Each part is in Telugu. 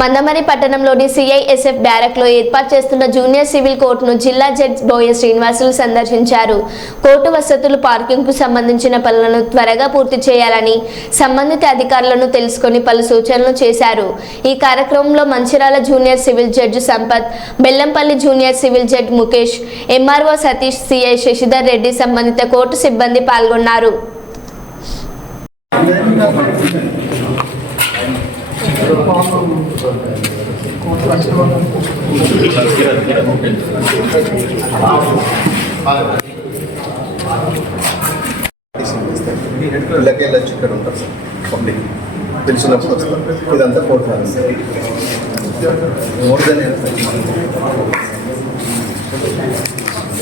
మందమరి పట్టణంలోని సిఐఎస్ఎఫ్ బ్యారక్లో ఏర్పాటు చేస్తున్న జూనియర్ సివిల్ కోర్టును జిల్లా జడ్జి బోయ శ్రీనివాసులు సందర్శించారు. కోర్టు వసతులు పార్కింగ్కు సంబంధించిన పనులను త్వరగా పూర్తి చేయాలని సంబంధిత అధికారులను తెలుసుకొని పలు సూచనలు చేశారు. ఈ కార్యక్రమంలో Mancherial junior civil judge Sampath Bellampalli junior civil judge Mukesh MRO Satish CI Sasidhar Reddy సంబంధిత కోర్టు సిబ్బంది పాల్గొన్నారు. ఇళ్ళకి వెళ్ళొచ్చు ఇక్కడ ఉంటారు సార్. పబ్లిక్ పిలిచినప్పుడు వస్తారు. ఇదంతా court hall more than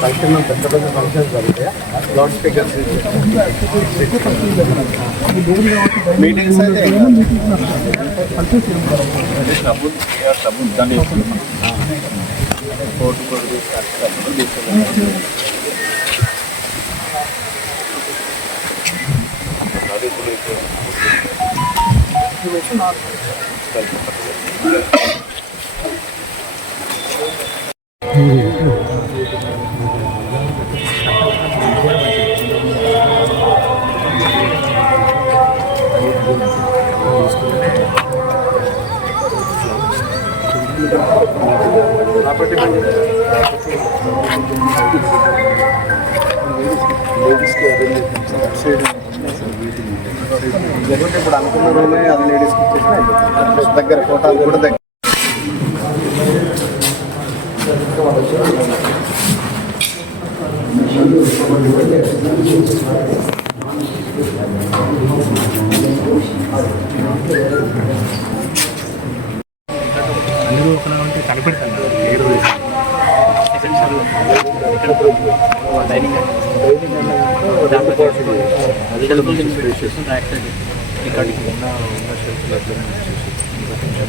function ದೊಡ್ಡ ದೊಡ್ಡ ಫಂಕ್ಷನ್ಸ್ ಬರುತ್ತೆ ಲೌಡ್ ಸ್ಪೀಕರ್ಸ್ ಮೀಟಿಂಗ್ಸ್ ಇನ್ಫರ್ಮೇಷನ್ జరిగితే లౌడ్ లేకుంటే ఇప్పుడు అనుకున్న రూమే అది లేడీస్కి ఇచ్చేసిన దగ్గర ఫోటోలు కూడా దగ్గర అందరూ ఏడు డైనింగ్ ఇక్కడ ఉన్న ఉన్న షెల్ఫ్లు అట్లనే వచ్చేసి ఇంకా కొంచెం